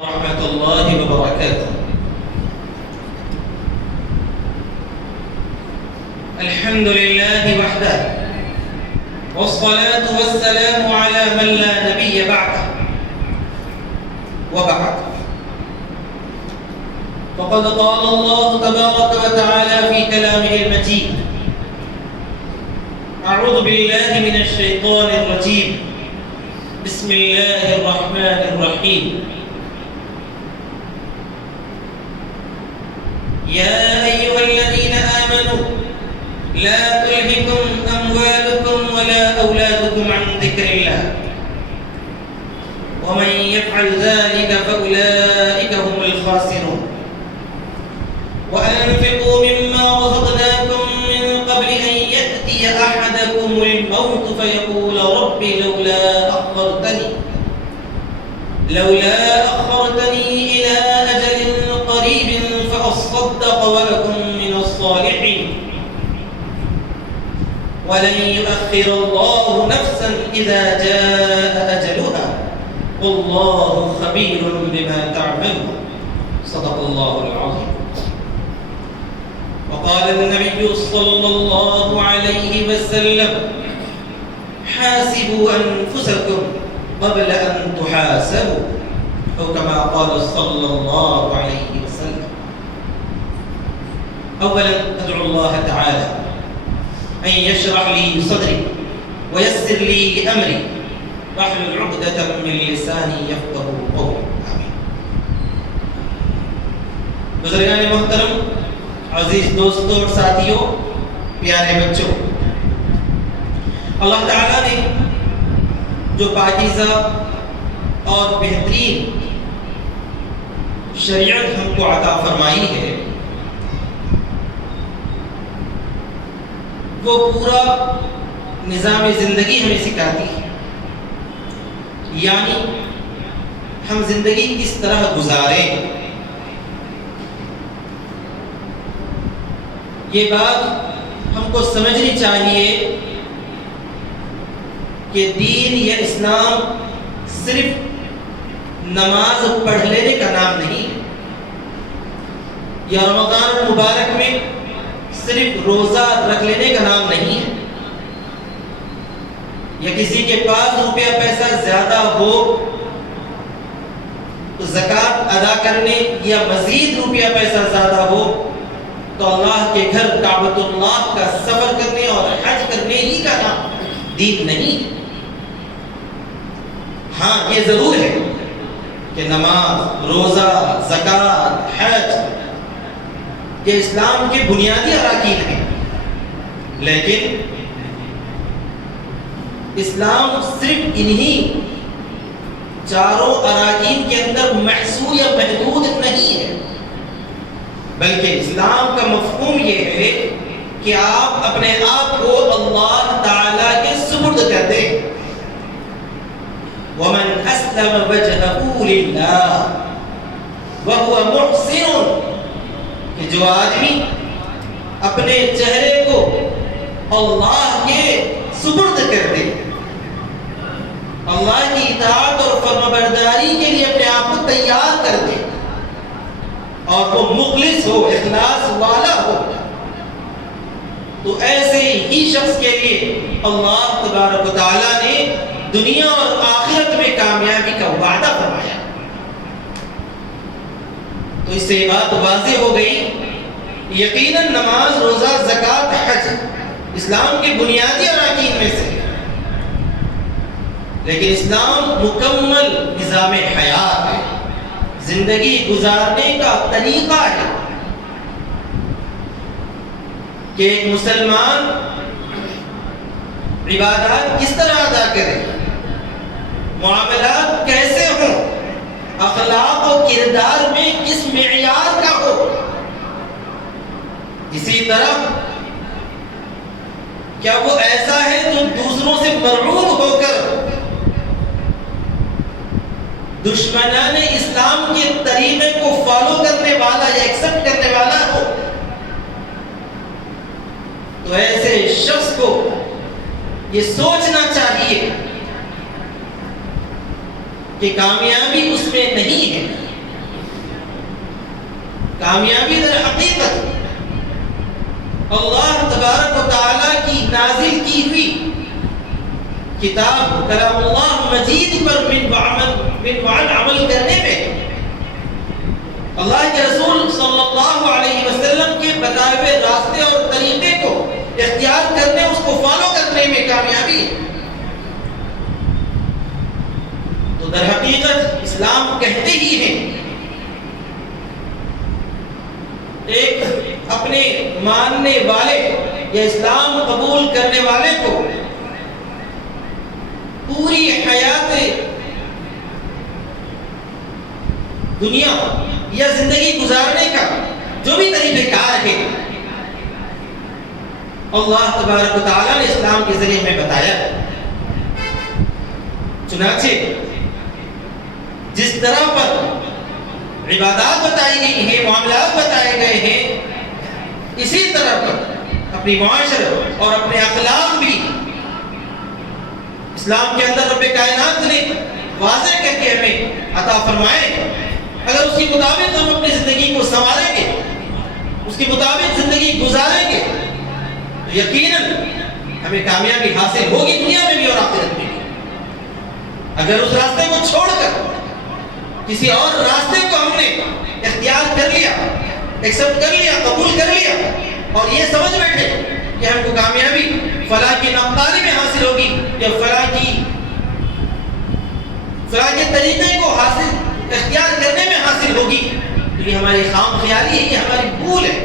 ورحمة الله وبركاته. الحمد لله وحده، والصلاة والسلام على من لا نبي بعده، وبعد. فقد قال الله تبارك وتعالى في كلامه المجيد: أعوذ بالله من الشيطان الرجيم، بسم الله الرحمن الرحيم. يا أيها الذين آمنوا لا تلهكم أموالكم ولا أولادكم عن ذكر الله ومن يفعل ذلك فأولئك هم الخاسرون وأنفقوا مما رزقناكم من قبل أن يأتي أحدكم الموت فيقول رب لولا أخرتني إلى أجل قريب فأصدق وأكن من الصالحين ولن يؤخر الله نفسا إذا جاء أجلها والله خبير بما تعملون. صدق الله العظيم. وقال النبي صلى الله عليه وسلم: حاسبوا أنفسكم قبل أن تحاسبوا، أو كما قال صلى الله عليه وسلم. أولا أدعو الله تعالى أن يشرح لي صدري ويسر لي أمري واحلل عقدة من لساني يفقهوا قولي. آمين. بزرگان محترم، عزیز دوستوں اور ساتھیوں، پیارے بچوں، اللہ تعالیٰ نے جو پاکیزہ اور بہترین شریعت ہم کو عطا فرمائی ہے، وہ پورا نظام زندگی ہمیں سکھاتی ہے، یعنی ہم زندگی کس طرح گزاریں. یہ بات ہم کو سمجھنی چاہیے کہ دین یا اسلام صرف نماز پڑھ لینے کا نام نہیں، یا رمضان المبارک میں صرف روزہ رکھ لینے کا نام نہیں ہے، یا کسی کے پاس روپیہ پیسہ زیادہ ہو تو زکوٰۃ ادا کرنے، یا مزید روپیہ پیسہ زیادہ ہو تو اللہ کے گھر کعبۃ اللہ کا سفر کرنے اور حج کرنے ہی کا نام دین نہیں. ہاں، یہ ضرور ہے کہ نماز، روزہ، زکوٰۃ، حج یہ اسلام کے بنیادی اراکین ہیں، لیکن اسلام صرف انہی چاروں اراکین کے اندر محصور یا محدود نہیں ہے، بلکہ اسلام کا مفہوم یہ ہے کہ آپ اپنے آپ کو اللہ تعالی کے سپرد کر دیں. وَمَنْ أَسْلَمَ وَجْهَهُ لِلَّهِ وَهُوَ مُحْسِنٌ، کہ جو آدمی اپنے چہرے کو اللہ کے سپرد کر دے، اللہ کی اطاعت اور فرمانبرداری کے لیے اپنے آپ کو تیار کر دے، اور وہ مخلص ہو، اخلاص والا ہو، تو ایسے ہی شخص کے لیے اللہ تبارک و تعالی نے دنیا اور آخرت میں کامیابی کا وعدہ فرمایا. تو اس سے یہ بات واضح ہو گئی، یقیناً نماز، روزہ، زکوٰۃ، حج اسلام کے بنیادی اراکین میں سے، لیکن اسلام مکمل نظام حیات ہے، زندگی گزارنے کا طریقہ ہے کہ ایک مسلمان عبادات کس طرح ادا کرے، معاملات کیسے ہوں، اخلاق و کردار میں کس معیار کا ہو. اسی طرح کیا وہ ایسا ہے جو دوسروں سے مرعوب ہو کر دشمنان اسلام کے طریقے کو فالو کرنے والا یا ایکسپٹ کرنے والا ہو. تو ایسے شخص کو یہ سوچنا چاہیے کہ کامیابی اس میں نہیں ہے، کامیابی در حقیقت اللہ تبارک و تعالی کی نازل کی ہوئی کتاب کلام اللہ مجید پر من وعد عمل کرنے میں، اللہ کے رسول صلی اللہ علیہ وسلم کے بتائے ہوئے راستے اور طریقے کو اختیار کرنے، اس کو فالو کرنے میں کامیابی ہے۔ تو در حقیقت اسلام کہتے ہی ہیں، ایک اپنے ماننے والے یا اسلام قبول کرنے والے کو پوری حیات دنیا یا زندگی گزارنے کا جو بھی طریقہ کار ہے، اللہ تبارک و تعالیٰ نے اسلام کے ذریعے میں بتایا۔ چنانچہ جس طرح پر عبادات بتائی گئی ہیں، معاملات بتائے گئے ہیں، اسی طرح پر اپنی معاشرت اور اپنے اخلاق بھی اسلام کے اندر رب کائنات نے واضح کر کے ہمیں عطا فرمائے۔ اگر اس کے مطابق ہم اپنی زندگی کو سنواریں گے، اس کے مطابق زندگی گزاریں گے، تو یقیناً ہمیں کامیابی حاصل ہوگی دنیا میں بھی اور آخرت میں بھی۔ اگر اس راستے کو چھوڑ کر کسی اور راستے کو ہم نے اختیار کر لیا، ایکسپٹ کر لیا، قبول کر لیا، اور یہ سمجھ بیٹھے کہ ہم کو کامیابی فلاں کی ناقداری میں حاصل ہوگی یا فلاں کے طریقے کو حاصل اختیار کرنے میں حاصل ہوگی، تو یہ ہماری خام خیالی ہے، یہ ہماری بھول ہے۔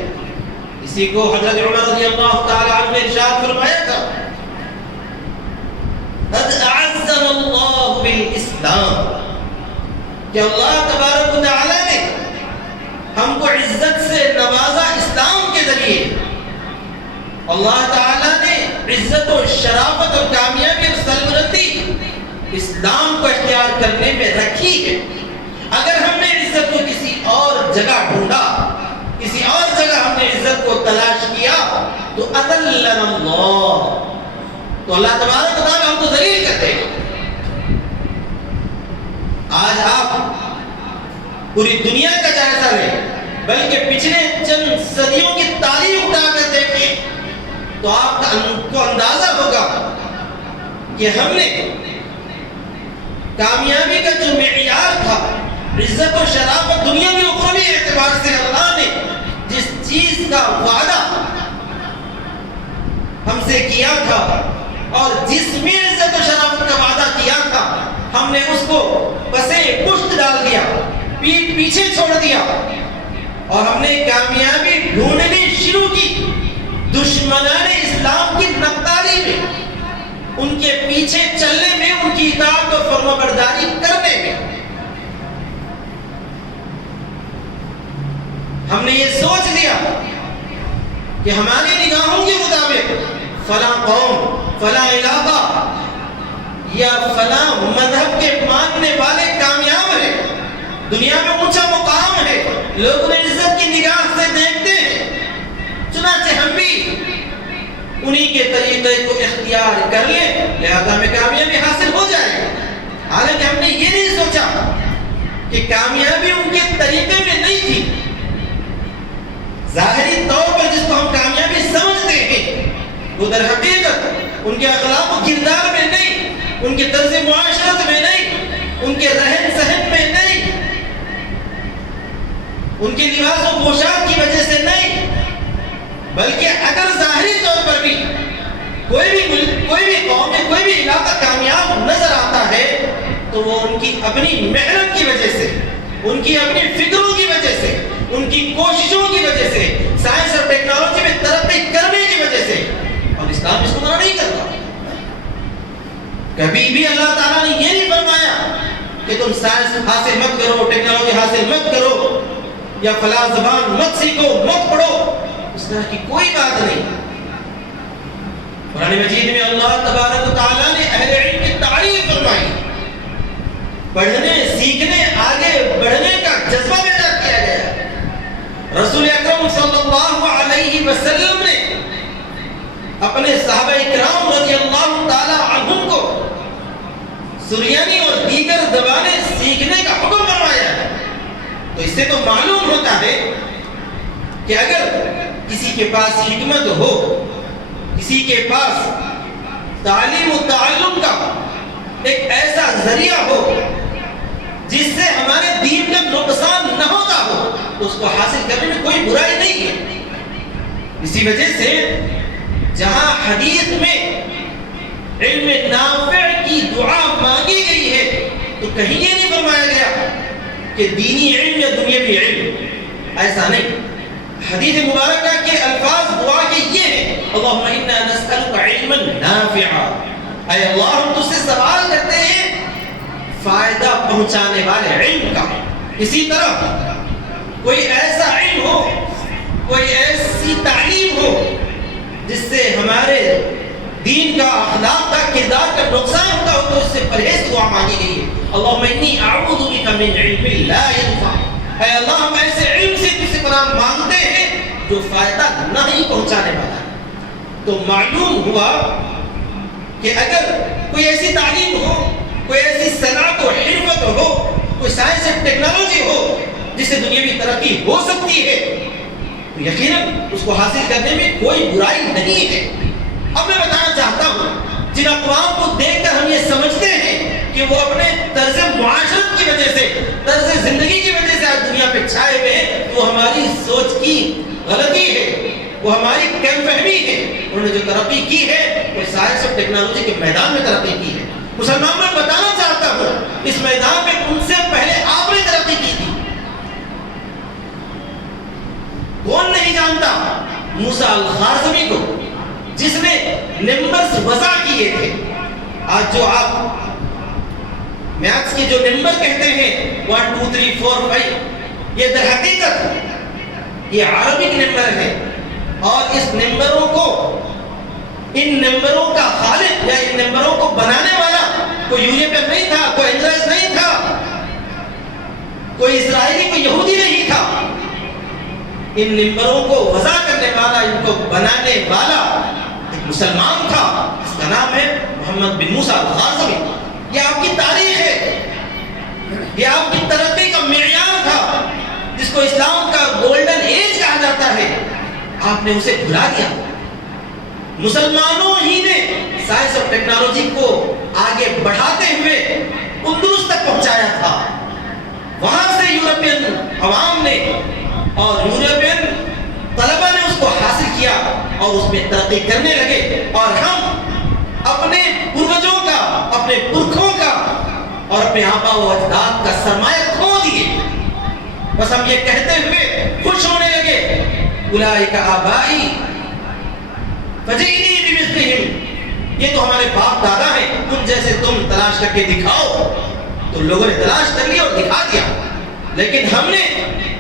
اسی کو حضرت عمر رضی اللہ تعالی عنہ نے ارشاد فرمایا تھا، قد اعزنا اللہ بالاسلام، کہ اللہ تبارک و تعالی نے ہم کو عزت سے نوازا اسلام کے ذریعے۔ اللہ تعالیٰ نے عزت و شرافت اور کامیابی اور سربلندی اسلام کو اختیار کرنے میں رکھی ہے۔ اگر ہم نے عزت کو کسی اور جگہ ڈھونڈا، کسی اور جگہ ہم نے عزت کو تلاش کیا، تو اذلنا اللہ، تو اللہ تبارک و تعالیٰ ہم کو ذلیل کر دے گا۔ آج آپ پوری دنیا کا جائزہ لیں، بلکہ پچھلے چند صدیوں کی تاریخ اٹھا کر دیکھیں، تو آپ کو اندازہ ہوگا کہ ہم نے کامیابی کا جو معیار تھا، عزت و شرافت دنیاوی و اخروی اعتبار سے اللہ نے جس چیز کا وعدہ ہم سے کیا تھا اور جس میں عزت و شرافت کا وعدہ کیا تھا، ہم نے اس کو پسے پشت ڈال دیا، پیٹ پیچھے چھوڑ دیا، اور ہم نے کامیابی ڈھونڈنی شروع کی دشمنان اسلام کی نقداری میں، ان کے پیچھے چلنے میں، ان کی اطاعت و فرما برداری کرنے میں۔ ہم نے یہ سوچ لیا کہ ہماری نگاہوں کے مطابق فلاں قوم، فلاں علاقہ یا فلاں مذہب کے ماننے والے کامیاب ہیں، دنیا میں اونچا مقام ہے، لوگ انہیں عزت کی نگاہ سے دیکھتے ہیں، چنانچہ ہم بھی انہی کے طریقے کو اختیار کر لیں، لہذا ہمیں کامیابی حاصل ہو جائے۔ حالانکہ ہم نے یہ نہیں سوچا کہ کامیابی ان کے طریقے میں نہیں تھی۔ ظاہری طور پر جس کو ہم کامیابی سمجھتے ہیں، وہ در حقیقت ان کے اخلاق و کردار میں نہیں، ان کے طرز معاشرت میں نہیں، ان کے رہن سہن میں نہیں، ان کے لباس و پوشاک کی وجہ سے نہیں، بلکہ اگر ظاہری طور پر بھی کوئی بھی ملک، کوئی بھی قوم، کوئی بھی علاقہ کامیاب نظر آتا ہے، تو وہ ان کی اپنی محنت کی وجہ سے، ان کی اپنی فکروں کی وجہ سے، ان کی کوششوں کی وجہ سے، سائنس اور ٹیکنالوجی میں ترقی کرنے کی وجہ سے، اور اسلام اس کو منع نہیں کرتا۔ کبھی بھی اللہ تعالیٰ نے یہ نہیں فرمایا کہ تم سائنس حاصل مت کرو، ٹیکنالوجی حاصل مت کرو، یا فلاں زبان مت سیکھو، مت پڑھو، اس طرح کی کوئی بات نہیں۔ قرآن مجید میں اللہ تبارک و تعالیٰ نے اہل علم کی تعریف فرمائی، پڑھنے، سیکھنے، آگے بڑھنے کا جذبہ پیدا کیا گیا۔ رسول اکرم صلی اللہ علیہ وسلم نے اپنے صحابہ اکرام رضی اللہ تعالی عنہم کو سریانی اور دیگر زبانیں سیکھنے کا حکم فرمایا ہے۔ تو اس سے تو معلوم ہوتا ہے کہ اگر کسی کے پاس حکمت ہو، کسی کے پاس تعلیم و تعلم کا ایک ایسا ذریعہ ہو جس سے ہمارے دین کا نقصان نہ ہوتا ہو، تو اس کو حاصل کرنے میں کوئی برائی نہیں ہے۔ اسی وجہ سے جہاں حدیث میں علم نافع کی دعا مانگی گئی ہے تو کہیں یہ نہیں فرمایا گیا کہ دینی علم یا دنیاوی علم، ایسا نہیں۔ حدیث مبارکہ کے الفاظ دعا کے یہ ہیں، اللہم انا نسألک علما نافعا، اے اللہ ہم تجھ سے سوال کرتے ہیں فائدہ پہنچانے والے علم کا۔ اسی طرح کوئی ایسا علم ہو، کوئی ایسی تعلیم ہو جس سے ہمارے دین کا، اخلاق کا، کردار کا نقصان ہوتا ہو، تو اس سے پرہیز دعا مانگی گئی ہے۔ اللہم انی اعوذ بک من علم لا ينفع، اے اللہ ہم ایسے علم سے تجھ سے پناہ مانگتے ہیں جو فائدہ نہیں پہنچانے والا ہے۔ تو معلوم ہوا کہ اگر کوئی ایسی تعلیم ہو، کوئی ایسی صنعت و حرفت ہو، کوئی سائنس اور ٹیکنالوجی ہو جس سے دنیاوی ترقی ہو سکتی ہے، تو یقیناً اس کو حاصل کرنے میں کوئی برائی نہیں ہے۔ اب میں بتانا چاہتا ہوں، جن اقوام کو دیکھ کر ہم یہ سمجھتے ہیں کہ وہ اپنے طرز معاشرت کی وجہ سے، طرز زندگی کی وجہ سے آج دنیا پہ چھائے ہوئے ہیں، وہ ہماری سوچ کی غلطی ہے، وہ ہماری کم فہمی ہے۔ انہوں نے جو ترقی کی ہے وہ سائنس اور ٹیکنالوجی کے میدان میں ترقی کی ہے۔ مسلمان میں بتانا چاہتا ہوں، اس میدان میں ان سے پہلے آپ نے ترقی کی تھی۔ کون نہیں جانتا موسیٰ الخارزمی کو، جس نے نمبرز وضع کیے تھے۔ آج جو آپ میتھس کے جو نمبر کہتے ہیں 1 2 3 4 5، یہ در حقیقت یہ عربک نمبر ہے، اور اس نمبروں کو، ان نمبروں کا خالق یا ان نمبروں کو بنانے والا کوئی یورپین نہیں تھا، کوئی انگریز نہیں تھا، کوئی اسرائیلی، کوئی یہودی نہیں تھا۔ ان نمبروں کو وضع کرنے والا، ان کو بنانے والا ایک مسلمان تھا، اس کا نام ہے محمد بن موسیٰ الخارزمی۔ یہ آپ کی تاریخ ہے، یہ آپ کی ترقی کا معیار تھا، جس کو اسلام کا گولڈن ایج کہا جاتا ہے، آپ نے اسے بھلا دیا۔ مسلمانوں ہی نے سائنس اور ٹیکنالوجی کو آگے بڑھاتے ہوئے اندلس تک پہنچایا تھا۔ وہاں سے یورپین عوام نے اور یورپین طلبہ نے اس کو حاصل کیا اور اس میں ترقی کرنے لگے، اور ہم اپنے پروجوں کا، اپنے پرکھوں کا اور اپنے آبا و اجداد کا سرمایہ کھو دیے۔ بس ہم یہ کہتے ہوئے خوش ہونے لگے، اولئک آبائی فجئنی بمثلہم، یہ تو ہمارے باپ دادا ہیں، ان جیسے تم تلاش کر کے دکھاؤ۔ تو لوگوں نے تلاش کر لیا اور دکھا دیا، لیکن ہم نے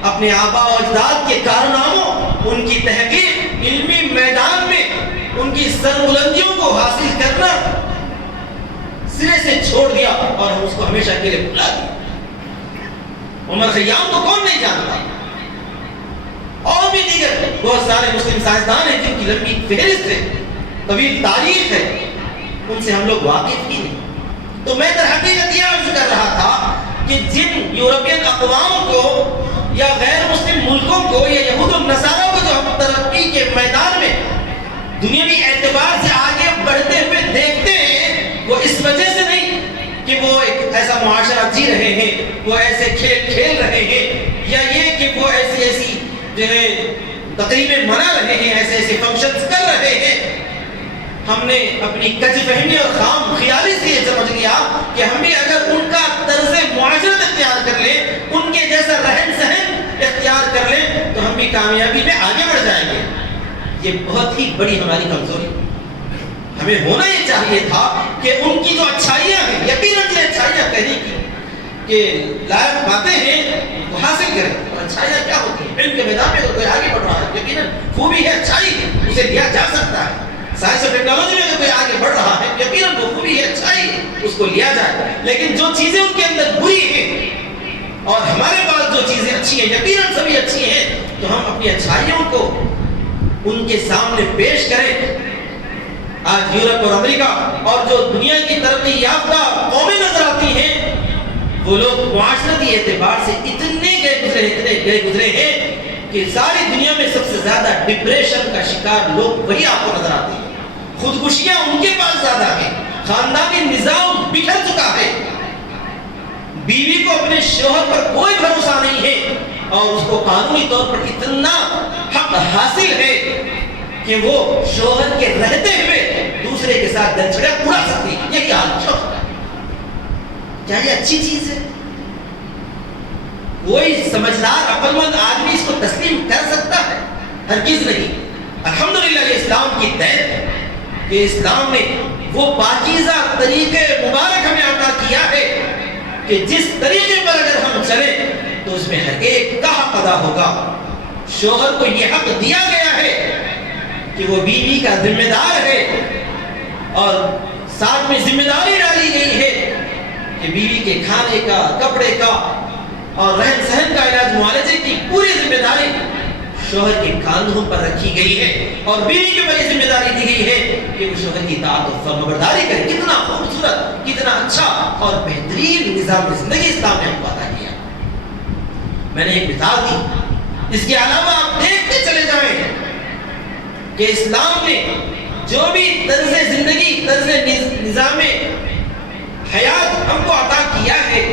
اپنے آبا و اجداد کے کارناموں، ان کی تحقیق، علمی میدان میں ان کی سربلندیوں کو حاصل کرنا سرے سے چھوڑ دیا، اور ہم اس کو ہمیشہ کے لیے بھلا دیا۔ عمر خیام کو کون نہیں جانتا؟ اور بھی دیگر بہت سارے مسلم سائنسدان ہیں جن کی لمبی فہرست ہے، طویل تاریخ ہے، ان سے ہم لوگ واقف ہی نہیں۔ تو میں در حقیقت یہ عرض کر رہا تھا کہ جن یورپین اقوام کو یا غیر مسلم ملکوں کو یا یہود و نصارہ کو جو ہم ترقی کے میدان میں دنیاوی اعتبار سے آگے بڑھتے ہوئے دیکھتے ہیں، وہ اس وجہ سے نہیں کہ وہ ایک ایسا معاشرہ جی رہے ہیں، وہ ایسے کھیل کھیل رہے ہیں، یا یہ کہ وہ ایسی جو ہے تقریبیں منا رہے ہیں، ایسے فنکشنز کر رہے ہیں۔ ہم نے اپنی کج فہمی اور خام خیالی سے یہ سمجھ لیا کہ ہم بھی اگر ان کا طرز معاشرت اختیار کر لیں، ان کے جیسا رہن سہن اختیار کر لیں، تو ہم بھی کامیابی میں آگے بڑھ جائیں گے۔ یہ بہت ہی بڑی ہماری کمزوری، ہمیں ہونا یہ چاہیے تھا کہ ان کی جو اچھائیاں ہیں، یقیناً یہ اچھائیاں کہنے کی کہ لائق باتیں ہیں وہ حاصل کریں۔ اور اچھائیاں کیا ہوتی ہیں؟ علم کے میدان میں اگر کوئی آگے بڑھ رہا ہے، یقیناً خوبی ہے، اچھائی ہے، اسے لیا جا سکتا ہے۔ سائنس اور ٹیکنالوجی میں اگر کوئی آگے بڑھ رہا ہے، یقیناً وہ خوبی ہے، اچھائی ہے، اس کو لیا جائے۔ لیکن جو چیزیں ان کے اندر بری ہیں اور ہمارے پاس جو چیزیں اچھی ہیں، یقیناً سبھی اچھی ہیں، تو ہم اپنی اچھائیوں کو ان کے سامنے پیش کریں۔ آج یورپ اور امریکہ اور جو دنیا کی ترقی یافتہ قومیں نظر آتی ہیں، وہ لوگ معاشرتی اعتبار سے اتنے گئے گزرے ہیں کہ ساری دنیا میں سب سے زیادہ ڈپریشن کا شکار لوگ وہی آپ کو نظر آتے ہیں، خودکشیاں ان کے پاس زیادہ ہیں، خاندانی نظام بکھر چکا ہے، بیوی کو اپنے شوہر پر کوئی بھروسہ نہیں ہے، اور اس کو قانونی طور پر اتنا حق حاصل ہے کہ وہ شوہر کے رہتے ہوئے دوسرے کے ساتھ گنجڑیاں اڑا سکتی ہے۔ یہ کیا حال؟ کیا یہ اچھی چیز ہے؟ کوئی سمجھدار عقل مند آدمی اس کو تسلیم کر سکتا ہے؟ ہرگز نہیں۔ الحمدللہ یہ اسلام کی دین ہے کہ اسلام نے وہ پاکیزہ طریقے مبارک ہمیں عطا کیا ہے کہ جس طریقے پر اگر ہم چلیں تو اس میں ہر ایک کا حق ادا ہوگا۔ شوہر کو یہ حق دیا گیا ہے کہ وہ بیوی کا ذمہ دار ہے، اور ساتھ میں ذمہ داری ڈالی گئی ہے کہ بیوی کے کھانے کا، کپڑے کا اور رہن سہن کا، علاج معالجے کی پوری ذمہ داری شوہر کے کاندھوں پر رکھی گئی ہے، اور بیوی کے اوپر یہ ذمہ داری دی گئی ہے کہ وہ شوہر کی اطاعت و فرمانبرداری کرے۔ کتنا خوبصورت، کتنا اچھا اور بہترین نظام زندگی اسلام نے ہم کو عطا کیا۔ میں نے ایک مثال دی، اس کے علاوہ آپ دیکھتے چلے جائیں کہ اسلام نے جو بھی طرز زندگی، طرز نظام حیات ہم کو عطا کیا ہے،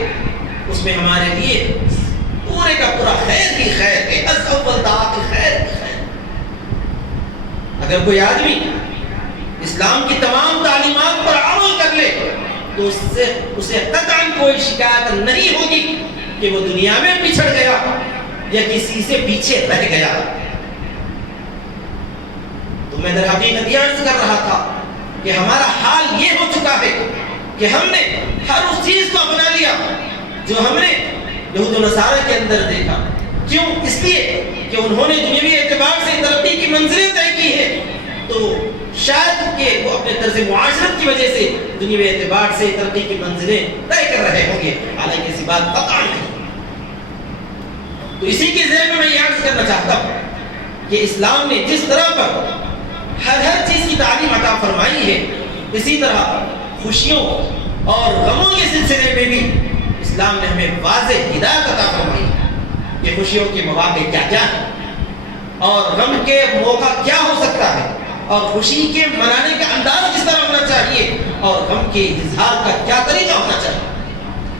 اس میں ہمارے لیے پورے کا پورا خیر ہی خیر ہے، از اول تا آخر خیر ہی خیر۔ اگر کوئی آدمی اسلام کی تمام تعلیمات پر عمل کر لے تو اسے قطعاً کوئی شکایت نہیں ہوگی کہ وہ دنیا میں پچھڑ گیا یا کسی سے پیچھے رہ گیا۔ تو میں در حقیقت یہ عرض کر رہا تھا کہ ہمارا حال یہ ہو چکا ہے کہ ہم نے ہر اس چیز کو اپنا لیا جو ہم نے یہود و نصارہ کے اندر دیکھا۔ کیوں؟ اس لیے کہ انہوں نے دنیاوی اعتبار سے ترقی کی منزلیں طے کی ہیں، تو شاید کہ وہ اپنے طرز معاشرت کی وجہ سے دنیاوی اعتبار سے ترقی کی منزلیں طے کر رہے ہوں گے، حالانکہ ایسی بات قطعاً نہیں۔ تو اسی کے ذیل میں یہ عرض کرنا چاہتا ہوں کہ اسلام نے جس طرح پر ہر چیز کی تعلیم عطا فرمائی ہے، اسی طرح خوشیوں اور غموں کے سلسلے میں بھی اسلام نے ہمیں واضح ہدایت عطا فرمائی ہے کہ خوشیوں کے مواقع کیا کیا ہیں اور غم کے موقع کیا ہو سکتا ہے، اور خوشی کے منانے کا انداز کس طرح ہونا چاہیے، اور غم کے اظہار کا کیا طریقہ ہونا چاہیے۔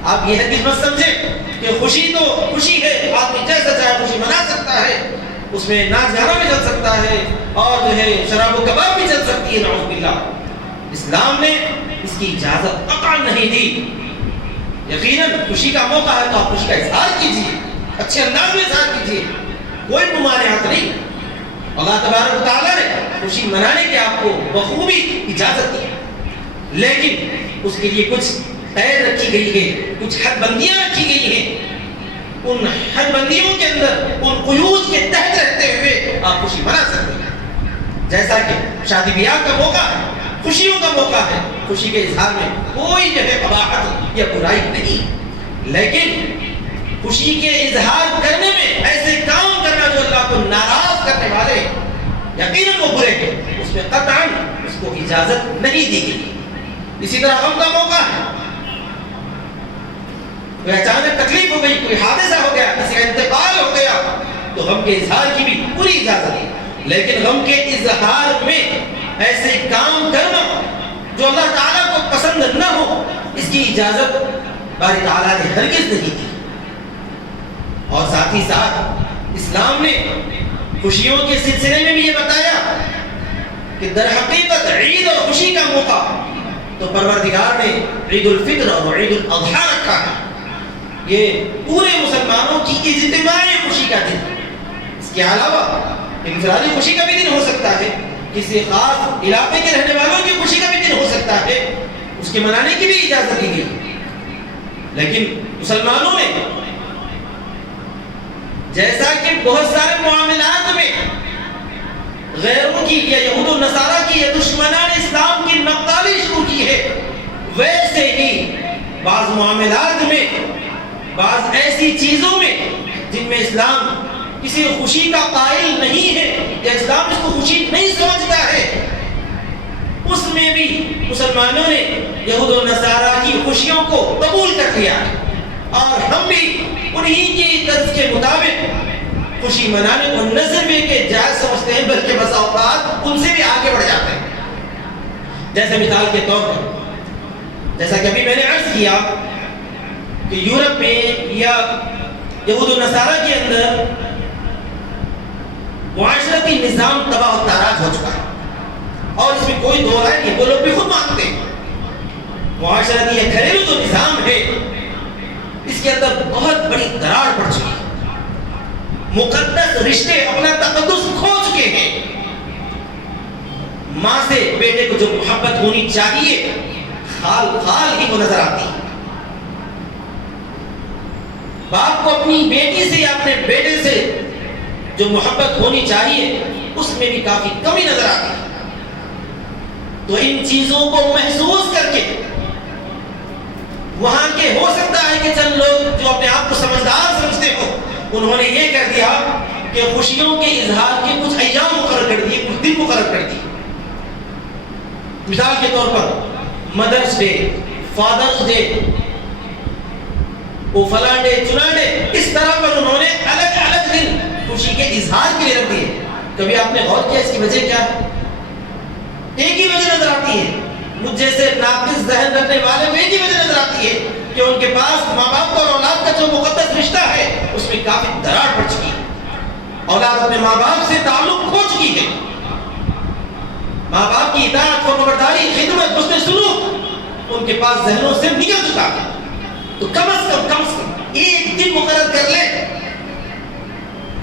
آپ یہ حدیث مت سمجھیں کہ خوشی تو خوشی ہے، آدمی جیسا چاہے خوشی منا سکتا ہے، اس میں ناچ گانا بھی چل سکتا ہے، اور جو ہے شراب و کباب بھی چل سکتی ہے، نعوذ باللہ۔ اسلام نے اس کی اجازت قطعاً نہیں دی۔ یقیناً خوشی کا موقع ہے تو آپ خوشی کا اظہار کیجیے، اچھے انداز میں اظہار کیجیے، کوئی ممانعت نہیں۔ اللہ تبارک و تعالیٰ نے خوشی منانے کی آپ کو بخوبی اجازت دی، لیکن اس کے لیے کچھ قید رکھی گئی ہے، کچھ حد بندیاں رکھی گئی ہیں۔ ان حد بندیوں کے اندر، ان قیود کے تحت رہتے ہوئے آپ خوشی منا سکتے ہیں۔ جیسا کہ شادی بیاہ کا موقع ہے، خوشیوں کا موقع ہے، خوشی کے اظہار میں کوئی جو ہے قباحت یا برائی نہیں، لیکن خوشی کے اظہار کرنے میں ایسے کام کرنا جو اللہ کو ناراض کرنے والے یقیناً وہ برے ہیں، اس میں قطعاً اس کو اجازت نہیں دی گئی۔ اسی طرح غم کا موقع ہے، کوئی اچانک تکلیف ہو گئی، کوئی حادثہ ہو گیا، کسی کا انتقال ہو گیا، تو غم کے اظہار کی بھی پوری اجازت ہے، لیکن غم کے اظہار میں ایسے کام کرنا جو اللہ تعالیٰ کو پسند نہ ہو، اس کی اجازت باری تعالیٰ نے ہرگز نہیں دی۔ اور ساتھ ہی ساتھ اسلام نے خوشیوں کے سلسلے میں بھی یہ بتایا کہ در حقیقت عید اور خوشی کا موقع تو پروردگار نے عید الفطر اور عید الاضحیٰ رکھا ہے، یہ پورے مسلمانوں کی اجتماعی خوشی کا دن۔ اس کے علاوہ انفرادی خوشی کا بھی دن ہو سکتا ہے، کسی خاص علاقے کے رہنے والوں کی خوشی کا بھی دن ہو سکتا ہے، اس کے منانے کی بھی اجازت دی گئی۔ لیکن مسلمانوں نے جیسا کہ بہت سارے معاملات میں غیروں کی یا یہود و نصارہ کی یا دشمنان اسلام کی نقالی شروع کی ہے، ویسے ہی بعض معاملات میں، بعض ایسی چیزوں میں جن میں اسلام کسی خوشی کا قائل نہیں ہے یا اسلام اس کو خوشی نہیں سمجھتا ہے، اس میں بھی مسلمانوں نے یہود و نصارہ کی خوشیوں کو قبول کر لیا، اور ہم بھی انہی کی طرز کے مطابق خوشی منانے کو نہ صرف کہ جائز سمجھتے ہیں بلکہ بسا اوقات ان سے بھی آگے بڑھ جاتے ہیں. جیسے مثال کے طور پر جیسا کہ ابھی میں نے عرض کیا کہ یورپ میں یا یہود و نصارہ کے اندر معاشرتی نظام تباہ و تاراج ہو چکا ہے اور اس میں کوئی دو رائے نہیں. وہ لوگ بھی خود مانتے ہیں معاشرتی یا گھریلو جو نظام ہے اس کے اندر بہت بڑی دراڑ پڑ چکی ہے. مقدس رشتے اپنا تقدس کھو چکے ہیں. ماں سے بیٹے کو جو محبت ہونی چاہیے خال ہی کو نظر آتی ہے. باپ کو اپنی بیٹی سے یا اپنے بیٹے سے جو محبت ہونی چاہیے اس میں بھی کافی کمی نظر آتی ہے. تو ان چیزوں کو محسوس کر کے وہاں کے ہو سکتا ہے کہ چند لوگ جو اپنے آپ کو سمجھدار سمجھتے ہو انہوں نے یہ کہہ دیا کہ خوشیوں کے اظہار کے کچھ ایام مقرر کر دیے, کچھ دن مقرر کر دیے. مثال کے طور پر مدرس ڈے, فادرز ڈے, وہ فلاں ڈے, چنا ڈے, اس طرح پر انہوں نے الگ الگ دن خوشی کے اظہار کے لیے رکھ دیے. کبھی آپ نے غور کیا اس کی وجہ کیا ہے؟ ایک ہی وجہ نظر آتی ہے. مجھ جیسے ناقص ذہن رکھنے والے کو ایک ہی وجہ نظر آتی ہے کہ ان کے پاس ماں باپ اور اولاد کا جو مقدس رشتہ ہے اس میں کافی دراڑ پڑ چکی ہے. اولاد اپنے ماں باپ سے تعلق کھو چکی ہے. ماں باپ کی اطاعت, فرمانبرداری, خدمت, حسن سلوک ان کے پاس ذہنوں سے نکل چکا ہے. تو کم از کم ایک دن مقرر کر لے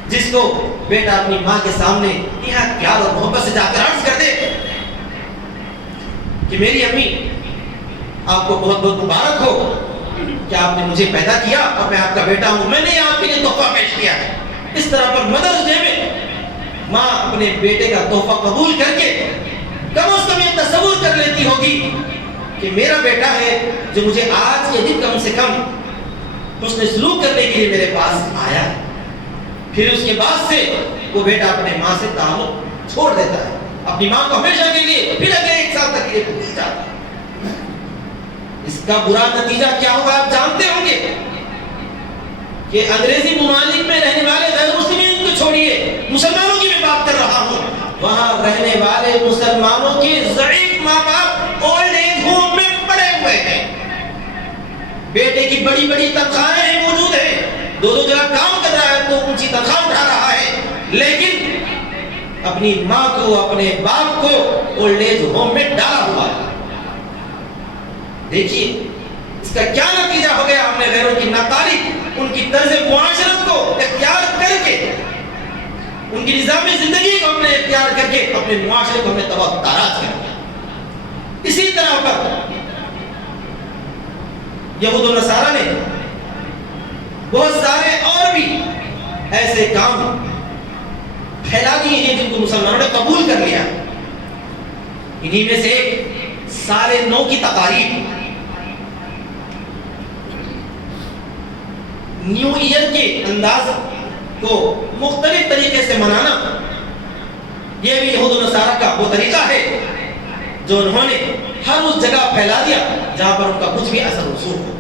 جس کو بیٹا اپنی ماں کے سامنے یہاں پیار اور محبت سے جا کر عرض کر دے کہ میری امی آپ کو بہت بہت مبارک ہو کہ آپ نے مجھے پیدا کیا اور میں آپ کا بیٹا ہوں, میں نے آپ کے لیے تحفہ پیش کیا ہے. اس طرح پر مدرس ڈے میں ماں اپنے بیٹے کا تحفہ قبول کر کے کم از کم یہ تصور کر لیتی ہوگی کہ میرا بیٹا ہے جو مجھے آج کے دن کم سے کم حسن سلوک کرنے کے لیے میرے پاس آیا ہے. پھر اس کے بعد سے وہ بیٹا اپنے ماں سے تعلق چھوڑ دیتا ہے, اپنی ماں کو ہمیشہ کے لیے پھر اگلے ایک سال تک کے لیے بھول جاتا ہے. اس کا برا نتیجہ کیا ہوگا آپ جانتے ہوں گے کہ انگریزی ممالک میں رہنے والے غیر مسلمین کو چھوڑیے, مسلمانوں کی میں بات کر رہا ہوں, وہاں رہنے والے مسلمانوں کے ضعیف ماں باپ اولڈ ایج ہوم میں پڑے ہوئے ہیں. بیٹے کی بڑی بڑی تنخواہیں موجود ہیں, دو جگہ کام کر رہا ہے تو اونچی تنخواہ اٹھا رہا ہے, لیکن اپنی ماں کو, اپنے باپ کو اولڈ ایج ہوم میں ڈالا ہوا ہے. دیکھیے اس کا کیا نتیجہ ہو گیا. ہم نے غیروں کی ناکاری, ان کی طرز معاشرت کو اختیار کر کے, ان کی نظام زندگی کو ہم نے اختیار کر کے اپنے معاشرے کو ہم نے تباہ تاراج کر دیا. اسی طرح پر یہود و نصارہ نے بہت سارے اور بھی ایسے کام پھیلا دیے ہیں جن کو مسلمانوں نے قبول کر لیا. انہی میں سے ایک سال نو کی تقاریب, نیو ایئر کے انداز کو مختلف طریقے سے منانا, یہ بھی یہود و نصارہ کا وہ طریقہ ہے جو انہوں نے ہر اس جگہ پھیلا دیا جہاں پر ان کا کچھ بھی اثر رسوخ ہو,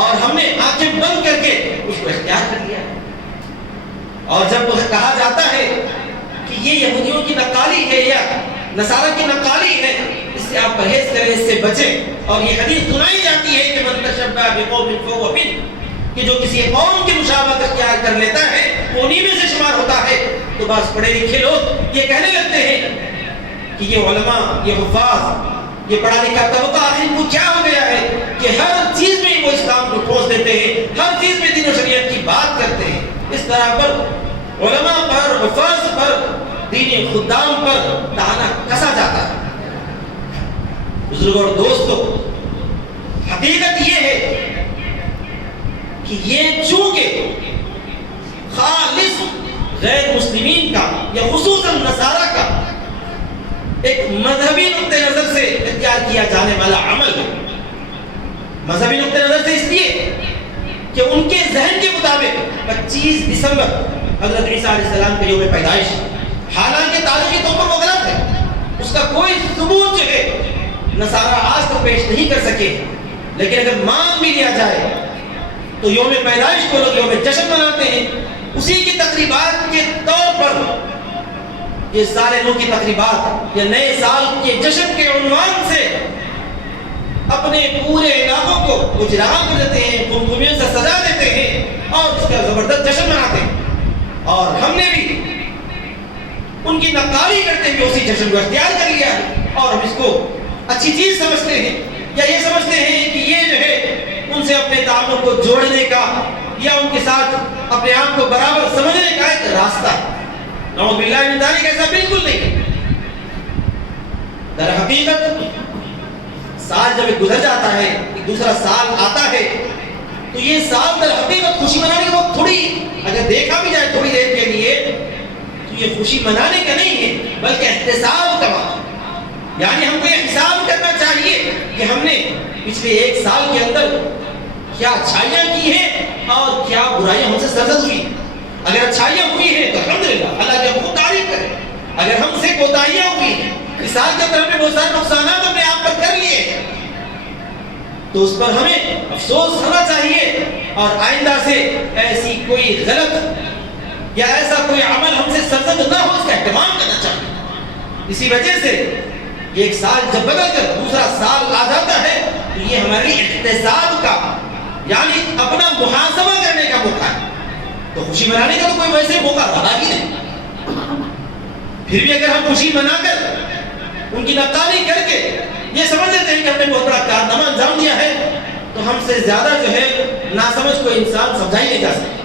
اور ہم نے آنکھیں بند کر کے اس کو اختیار کر لیا. اور جب کہا جاتا ہے کہ یہ یہودیوں کی نقالی ہے یا نصارہ کی نقالی ہے, اس سے آپ پرہیز کریں, اس سے بچیں. اور یہ حدیث سنائی جاتی ہے کہ من تشبہ بقوم فہو منہم, کہ جو کسی قوم کی مشابہت اختیار کر لیتا ہے وہ انہی میں سے شمار ہوتا ہے. تو بعض پڑھے لکھے لوگ یہ کہنے لگتے ہیں کہ یہ علماء, یہ حفاظ, یہ پڑھا لکھا طبقہ آخر کو کیا ہو گیا ہے کہ ہر چیز میں وہ اسلام کو ٹھوس دیتے ہیں, ہر چیز میں دین و شریعت کی بات کرتے ہیں. اس طرح پر علماء پر, حفاظ پر, دینی خدام پر طعنہ کسا جاتا ہے. بزرگوں اور دوستوں, حقیقت یہ ہے کہ یہ چونکہ خالص غیر مسلمین کا یا خصوصاً نصارہ کا ایک مذہبی نقطہ نظر سے اختیار کیا جانے والا عمل ہے. مذہبی نقطہ نظر سے اس لیے کہ ان کے ذہن کے مطابق 25 دسمبر حضرت عیسیٰ علیہ السلام کے یوم پیدائش, حالانکہ تاریخی طور پر وہ غلط ہے, اس کا کوئی ثبوت جو ہے نصارہ آج تک پیش نہیں کر سکے. لیکن اگر مان بھی لیا جائے تو یوم پیدائش کو لوگ یوم جشن مناتے ہیں, اسی کی تقریبات کے طور پر یہ سال نو کی تقریبات یا نئے سال کے جشن کے عنوان سے اپنے پورے علاقوں کو اجراء کر دیتے ہیں، قمقمیوں سے سجا دیتے ہیں اور اس کا زبردست جشن مناتے ہیں۔ اور ہم نے بھی ان کی نقالی کرتے ہوئے اسی جشن کو اختیار کر لیا ہے اور ہم اس کو اچھی چیز سمجھتے ہیں، یا یہ سمجھتے ہیں کہ یہ جو ہے ان سے اپنے تعلق کو جوڑنے کا یا ان کے ساتھ اپنے آپ کو برابر سمجھنے کا ایک راستہ ہے۔ نعوذ باللہ من ذالک، ایسا بالکل نہیں ہے۔ در حقیقت سال جب گزر جاتا ہے، ایک دوسرا سال آتا ہے، تو یہ سال در حقیقت خوشی منانے کا وقت تھوڑی، اگر دیکھا بھی جائے تھوڑی دیر کے لیے، تو یہ خوشی منانے کا نہیں ہے بلکہ احتساب کا وقت۔ یعنی ہم کو یہ حساب کرنا چاہیے کہ ہم نے پچھلے ایک سال کے اندر کیا اچھائیاں کی ہیں اور کیا برائیاں ہم سے سرزد ہوئی۔ اگر اچھائیاں ہوئی ہیں تو الحمدللہ، اللہ کی ہم کو تعریف کرے۔ اگر ہم سے کوتاہیاں ہوئی ہیں، اس سال کے اندر ہم نے بہت سارے نقصانات اپنے آپ پر کر لیے ہیں، تو اس پر ہمیں افسوس ہونا چاہیے اور آئندہ سے ایسی کوئی غلط یا ایسا کوئی عمل ہم سے سرزد نہ ہو، اس کا اہتمام کرنا چاہیے۔ اسی وجہ سے ایک سال جب بدل کر دوسرا سال آ جاتا ہے تو یہ ہماری احتساب کا، یعنی اپنا محاسبہ کرنے کا موقع ہے۔ تو خوشی منانے کا تو کوئی ویسے موقع رہا ہی نہیں۔ پھر بھی اگر ہم خوشی منا کر ان کی نقالی کر کے یہ سمجھ لیتے ہیں کہ ہم نے بہت بڑا کارنامہ انجام دیا ہے، تو ہم سے زیادہ جو ہے ناسمجھ کوئی انسان سمجھا ہی نہیں جا سکتا۔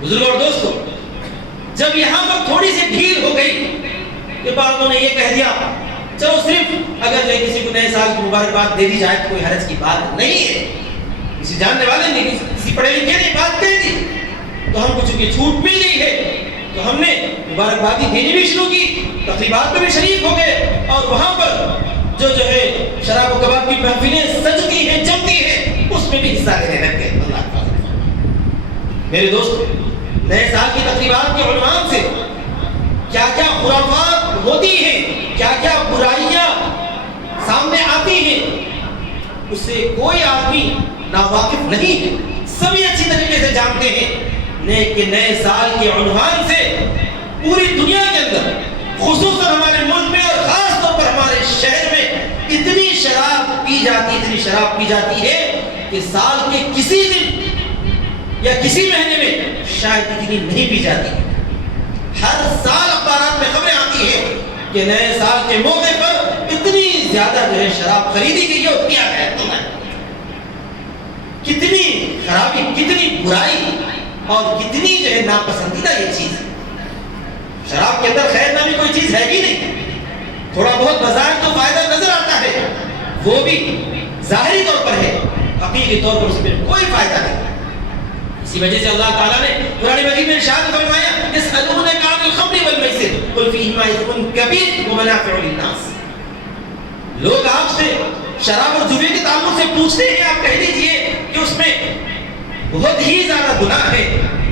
بزرگوں اور دوستوں، جب یہاں پر تھوڑی سی ڈھیل ہو گئی کہ بعضوں نے یہ کہہ دیا چلو صرف اگر جو کسی کو نئے سال کی مبارکباد دے دی جائے تو کوئی حرج کی بات نہیں ہے، کسی جاننے والے نے کسی پڑھے لکھے نے بات کہہ دی، تو ہم کو چونکہ چھوٹ مل گئی ہے تو ہم نے مبارکبادی دینی بھی شروع کی، تقریبات میں بھی شریک ہو گئے، اور وہاں پر جو ہے شراب و کباب کی محفلیں سجتی ہیں، جمتی ہیں، اس میں بھی حصہ لینے لگ گئے۔ اللہ تعالیٰ میرے دوستو، نئے سال کی تقریبات کے عنوان سے کیا کیا خرافات ہوتی ہیں، کیا کیا برائیاں سامنے آتی ہیں، اس سے کوئی آدمی ناواقف نہیں ہے، سبھی اچھی طریقے سے جانتے ہیں کہ نئے سال کے عنوان سے پوری دنیا کے اندر، خصوصاً ہمارے ملک میں اور خاص طور پر ہمارے شہر میں اتنی شراب پی جاتی ہے کہ سال کے کسی دن یا کسی مہینے میں شاید اتنی نہیں پی جاتی۔ ہر سال اخبارات میں خبریں آتی ہیں کہ نئے سال کے موقع پر اتنی زیادہ جو ہے شراب خریدی گئی ہے اور کیا کہتے ہیں، کتنی خرابی، کتنی برائی اور کتنی جو ہے ناپسندیدہ یہ چیز ہے۔ شراب کے اندر خیر نامی کوئی چیز ہے ہی نہیں، تھوڑا بہت بظاہر تو فائدہ نظر آتا ہے، وہ بھی ظاہری طور پر ہے، حقیقی طور پر اس میں کوئی فائدہ نہیں۔ اسی وجہ سے اللہ تعالیٰ نے قرآن مجید میں ارشاد فرمایا یسألونک عن الخمر والمیسر قل فیہما اثم کبیر ومنافع للناس۔ لوگ آپ سے شراب اور جوے کے تعلق سے پوچھتے ہیں، آپ کہہ دیجئے کہ اس میں بہت ہی زیادہ گناہ ہے،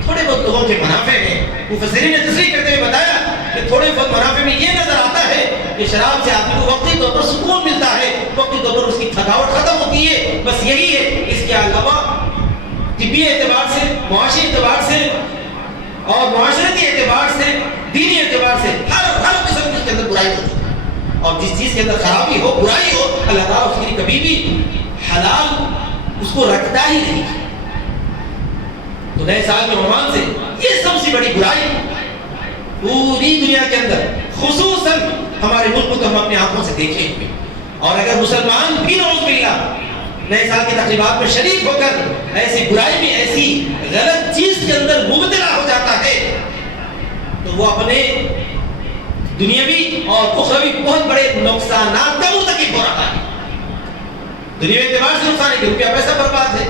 تھوڑے بہت لوگوں کے منافع ہیں۔ مفسرین نے تصریح کرتے ہوئے بتایا کہ تھوڑے بہت منافع میں یہ نظر آتا ہے کہ شراب سے آدمی کو وقتی طور پر سکون ملتا ہے، وقتی طور پر اس کی تھکاوٹ ختم ہوتی ہے، بس یہی ہے۔ اس کے علاوہ طبی اعتبار سے، معاشی اعتبار سے اور معاشرتی اعتبار سے، دینی اعتبار سے ہر قسم کی اس کے اندر برائی ہوتی ہے، اور جس چیز کے اندر خرابی ہو، برائی ہو، اللہ تعالیٰ اس کے لیے کبھی بھی حلال اس کو رکھتا ہی نہیں۔ تو نئے سال کے عنوان سے یہ سب سے بڑی برائی پوری دنیا کے اندر، خصوصاً ہمارے ملک کو تو ہم اپنے آنکھوں سے دیکھیں گے، اور اگر مسلمان بھی نعوذ باللہ نئے سال کی تقریبات میں شریک ہو کر ایسی برائی میں، ایسی غلط چیز کے اندر مبتلا ہو جاتا ہے، تو وہ اپنے دنیاوی اور اخروی بہت بڑے نقصانات کا مرتکب ہو رہا ہے۔ دنیاوی اعتبار سے نقصان ہے کہ روپیہ پیسہ برباد ہے،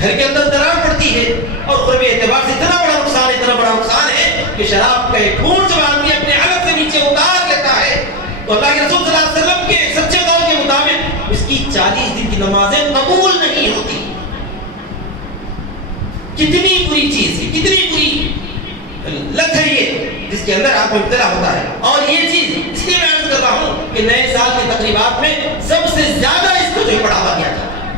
گھر کے اندر درار پڑتی ہے، اور اخروی اعتبار سے اتنا بڑا نقصان ہے کہ شراب کا ایک گھونٹ جب آدمی اپنے حلق سے نیچے اتار لیتا ہے تو اللہ کے رسول صلی اللہ علیہ وسلم کے سچے قول کے مطابق اس کی 40 دن کی نمازیں قبول نہیں ہوتی۔ کتنی بری چیز ہے، کتنی بری لت ہے یہ جس کے اندر آپ کو مبتلا ہوتا ہے۔ اور یہ چیز اس لیے میں عرض کر رہا ہوں کہ نئے سال کی تقریبات میں سب سے زیادہ اس کو جو بڑھاوا دیا جاتا ہے،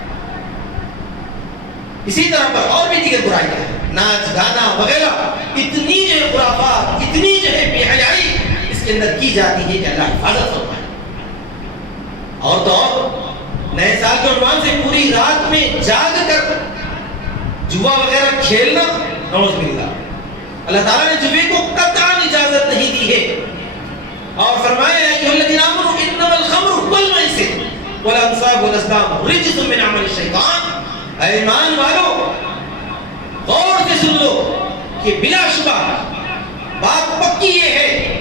اسی طرح پر اور بھی دیگر برائیاں ہیں۔ ناچ گانا وغیرہ، اتنی جو ہے خرافات، اتنی جو ہے بے حیائی اس کے اندر کی جاتی ہے کہ اللہ حفاظت فرمائے۔ اور تو اور نئے سال کے عنوان سے پوری رات میں جاگ کر جوا وغیرہ کھیلنا، نعوذ باللہ، اللہ تعالیٰ نے جوے کو قطعاً اجازت نہیں دی ہے، اور فرمایا ہے کہ الذین آمنوا انما الخمر والمیسر والانصاب والازلام رجس من عمل الشیطان۔ اے ایمان والو، غور سے سن لو کہ بلا شبہ بات پکی یہ ہے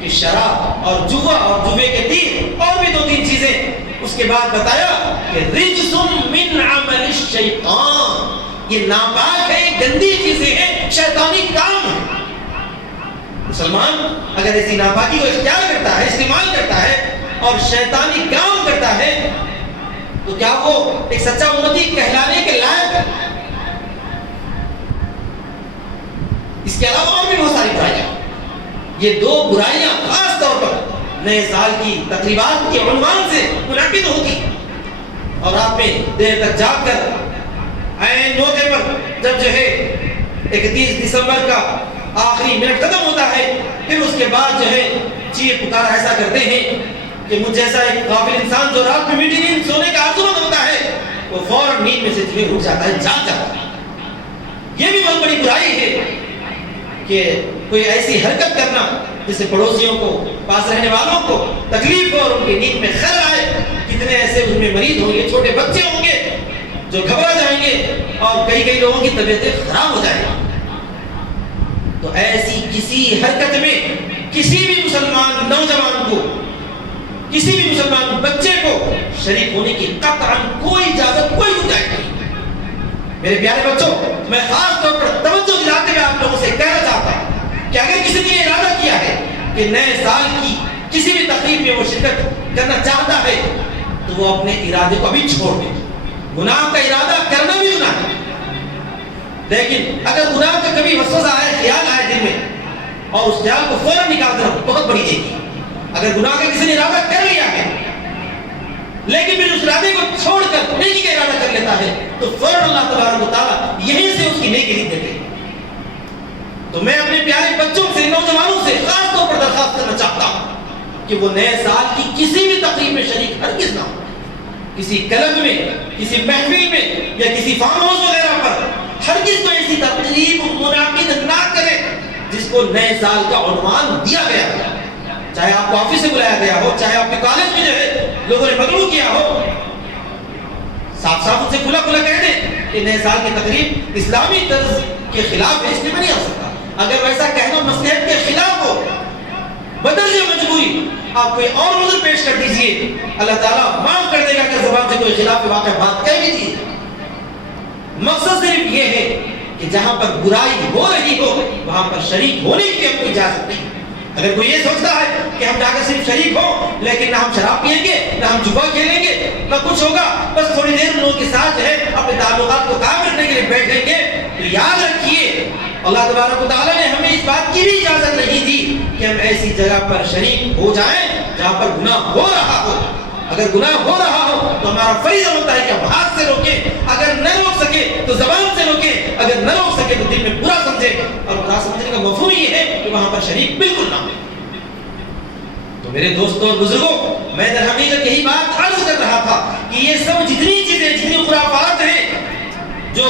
کہ شراب اور جوا اور جوے کے تیر اور بھی 2-3 چیزیں، اس کے بعد بتایا کہ رجس من عمل الشیطان، یہ ناپاک ہے، گندی چیزیں ہیں، شیطانی کام ہے۔ مسلمان اگر ایسی ناپاکی کو اختیار کرتا ہے، استعمال کرتا ہے اور شیطانی کام کرتا ہے تو کیا وہ ایک سچا امتی کہلانے کے لائق ہے؟ اس کے علاوہ اور بھی بہت ساری برائیاں، یہ 2 برائیاں خاص طور پر نئے سال کی تقریبات کے عنوان سے منعقد ہوتی، اور رات میں دیر تک جاگ کر عین موقع پر جب جو ہے 31 دسمبر کا آخری منٹ ختم ہوتا ہے، پھر اس کے بعد جو ہے چیخ پکار ایسا کرتے ہیں کہ مجھ جیسا ایک غافل انسان جو رات میں میٹھی نیند سونے کا آرزو مند ہوتا ہے، وہ فوراً نیند میں سے جو ہے اٹھ جاتا ہے، جاگ جاتا ہے۔ یہ بھی بہت بڑی برائی ہے کہ کوئی ایسی حرکت کرنا جس سے پڑوسیوں کو، پاس رہنے والوں کو تکلیف ہو اور ان کی نیند میں خلل آئے۔ کتنے ایسے ان میں مریض ہوں گے، چھوٹے بچے ہوں گے جو گھبرا جائیں گے، اور کئی لوگوں کی طبیعتیں خراب ہو جائیں گی۔ تو ایسی کسی حرکت میں کسی بھی مسلمان نوجوان کو، کسی بھی مسلمان بچے کو شریک ہونے کی قطعاً کوئی اجازت، کوئی گنجائش نہیں۔ میرے پیارے بچوں، میں خاص طور پر توجہ دلاتے ہوئے آپ لوگوں سے کہنا چاہتا ہوں کہ اگر کسی نے ارادہ کیا ہے کہ نئے سال کی کسی بھی تقریب میں وہ شرکت کرنا چاہتا ہے تو وہ اپنے ارادے کو ابھی چھوڑ دے۔ گناہ کا ارادہ کرنا بھی گناہ ہے، لیکن اگر گناہ کا کبھی وسوسہ آئے، خیال آئے دل میں، اور اس خیال کو فوراً نکال دینا بہت بڑی نیکی۔ اگر گناہ کا کسی نے ارادہ کر لیا ہے لیکن پھر اس ارادے کو چھوڑ کر نیکی کا ارادہ کر لیتا ہے تو فوراً اللہ تبارک و تعالیٰ یہیں سے اس کی نیکی لکھ دیتے ہیں۔ تو میں اپنے پیارے بچوں سے، نوجوانوں سے خاص طور پر درخواست کرنا چاہتا ہوں کہ وہ نئے سال کی کسی بھی تقریب میں شریک ہرگز نہ ہو۔ کسی کلب میں، کسی محفل میں یا کسی فارم ہاؤس وغیرہ پر ہرگز تو ایسی تقریب منعقد نہ کرے جس کو نئے سال کا عنوان دیا گیا ہے، چاہے آپ کو آفس سے بلایا گیا ہو، چاہے آپ کے کالج میں جو ہے لوگوں نے مدعو کیا ہو۔ صاف صاف ان سے کھلا کہہ دیں کہ نئے سال کی تقریب اسلامی طرز کے خلاف ہے، اس میں نہیں آ سکتا۔ اگر ویسا کہنا مصلحت کے خلاف ہو، بدل مجبوری، آپ کوئی اور عذر پیش کر دیجئے، اللہ تعالیٰ معاف کر دے گا کہ زبان سے کوئی خلاف واقع بات کہہ بھی دی۔ مقصد صرف یہ ہے کہ جہاں پر برائی ہو رہی ہو وہاں پر شریک ہونے کی ہم کو اجازت نہیں۔ اگر کوئی یہ سوچتا ہے کہ ہم جا کر صرف شریک ہوں لیکن نہ ہم شراب پیئیں گے، نہ ہم جوا کھیلیں گے، نہ کچھ ہوگا، بس تھوڑی دیر لوگوں کے ساتھ جو ہے اپنے تعلقات کو قائم رکھنے کے لیے بیٹھیں گے، تو یاد رکھیے اللہ تبارک و تعالیٰ نے ہمیں اس بات کی بھی اجازت نہیں دی کہ ہم ایسی جگہ پر شریک ہو جائیں جہاں پر گناہ ہو رہا ہو۔ اگر گناہ ہو رہا ہو تو ہمارا فریضہ ہوتا ہے کہ ہم ہاتھ سے روکیں، اگر نہ روک سکے تو زبان سے روکیں، اگر نہ روک سکے تو دل میں برا سمجھیں، اور برا سمجھنے کا مفہوم یہ ہے کہ وہاں پر شریک بالکل نہ ہو۔ تو میرے دوستوں اور بزرگوں، میں در حقیقت یہی بات عرض کر رہا تھا کہ یہ سب جتنی چیزیں، جتنی خرافات ہیں جو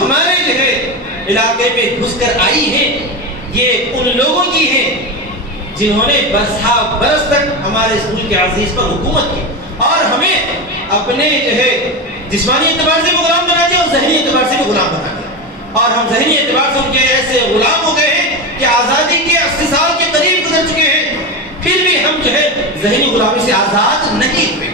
ہمارے جو ہے علاقے میں گھس کر آئی ہیں، یہ ان لوگوں کی ہیں جنہوں نے برسا برس تک ہمارے اس ملک کے عزیز پر حکومت کی، اور ہمیں اپنے جو ہے جسمانی اعتبار سے بھی غلام بنا دیا اور ذہنی اعتبار سے بھی غلام بنا دیا، اور ہم ذہنی اعتبار سے ان کے ایسے غلام ہو گئے ہیں کہ آزادی کے 80 سال کے قریب گزر چکے ہیں، پھر بھی ہم جو ہے ذہنی غلامی سے آزاد نہیں ہوئے۔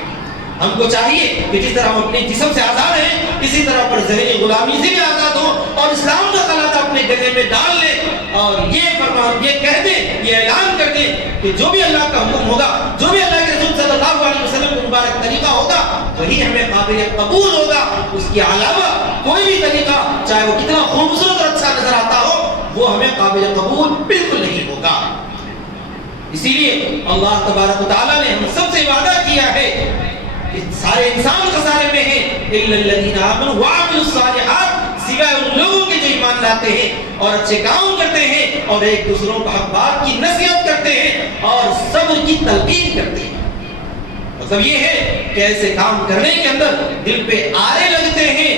ہم کو چاہیے کہ جس طرح ہم اپنے جسم سے آزاد ہیں اسی طرح پر ذہنی غلامی سے بھی آزاد ہوں، اور اسلام کا قلعہ اپنے گلے میں ڈال لیں اور یہ کہہ دیں، یہ اعلان کر دیں کہ جو بھی اللہ کا حکم ہوگا، جو بھی اللہ کے رسول صلی اللہ علیہ وسلم کا مبارک طریقہ ہوگا وہی ہمیں قابل قبول ہوگا، اس کے علاوہ کوئی بھی طریقہ چاہے وہ کتنا خوبصورت اور اچھا نظر آتا ہو وہ ہمیں قابل قبول بالکل نہیں ہوگا۔ اسی لیے اللہ تبارک و تعالیٰ نے ہم سب سے وعدہ کیا ہے کہ سارے انسان خسارے میں ہیں الا الذین آمنوا وعملوا الصالحات، سوائے ان لوگوں کے جو ایمان لاتے ہیں اور اچھے کام کرتے ہیں اور ایک دوسروں کو حق بات کی نصیحت کرتے ہیں اور صبر کی تلقین کرتے ہیں. مطلب یہ ہے کہ ایسے کام کرنے کے اندر دل پہ آرے لگتے ہیں,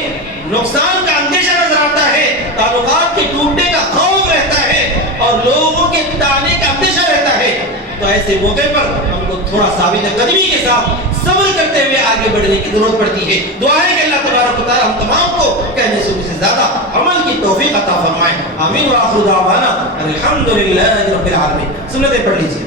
نقصان کا اندیشہ نظر آتا ہے, تعلقات کے ٹوٹنے کا خوف رہتا ہے اور لوگوں کے تانے کا اندیشہ رہتا ہے. تو ایسے موقع پر ہم کو تھوڑا ثابت قدمی کے ساتھ صبر کرتے ہوئے آگے بڑھنے کی ضرورت پڑتی ہے. دعا ہے کہ اللہ تبارک و تعالی ہم تمام کو کہنے سے زیادہ عمل کی توفیق عطا فرمائے. آمین. وآخر دعوانا الحمدللہ رب العالمین. سنتیں پڑھ لیجیے.